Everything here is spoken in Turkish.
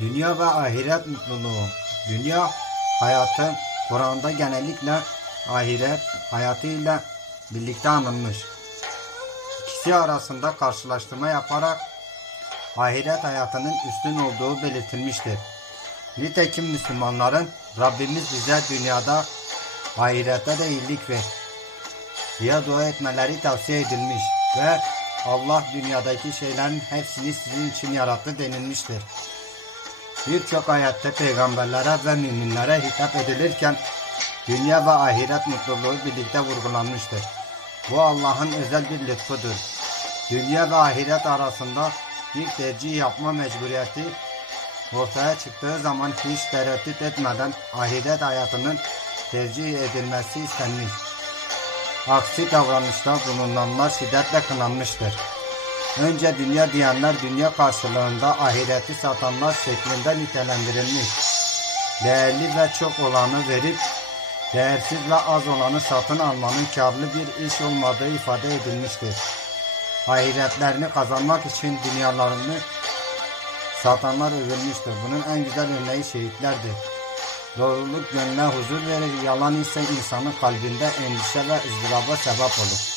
Dünya ve ahiret mutluluğu. Dünya hayatı Kur'an'da genellikle ahiret hayatıyla birlikte anılmış. İkisi arasında karşılaştırma yaparak ahiret hayatının üstün olduğu belirtilmiştir. Nitekim Müslümanların Rabbimiz bize dünyada ahirette de iyilik ver diye dua etmeleri tavsiye edilmiş ve Allah dünyadaki şeylerin hepsini sizin için yarattı denilmiştir. Birçok ayette peygamberlere ve müminlere hitap edilirken dünya ve ahiret mutluluğu birlikte vurgulanmıştır. Bu Allah'ın özel bir lütfudur. Dünya ve ahiret arasında bir tercih yapma mecburiyeti ortaya çıktığı zaman hiç tereddüt etmeden ahiret hayatının tercih edilmesi istenmiş. Aksi davranışta bulunanlar şiddetle kınanmıştır. Önce dünya diyenler dünya karşılığında ahireti satanlar şeklinde nitelendirilmiş. Değerli ve çok olanı verip değersiz ve az olanı satın almanın karlı bir iş olmadığı ifade edilmiştir. Ahiretlerini kazanmak için dünyalarını satanlar övülmüştür. Bunun en güzel örneği şehitlerdir. Doğruluk gönlüne huzur verir, yalan ise insanın kalbinde endişe ve ızdıraba sebep olur.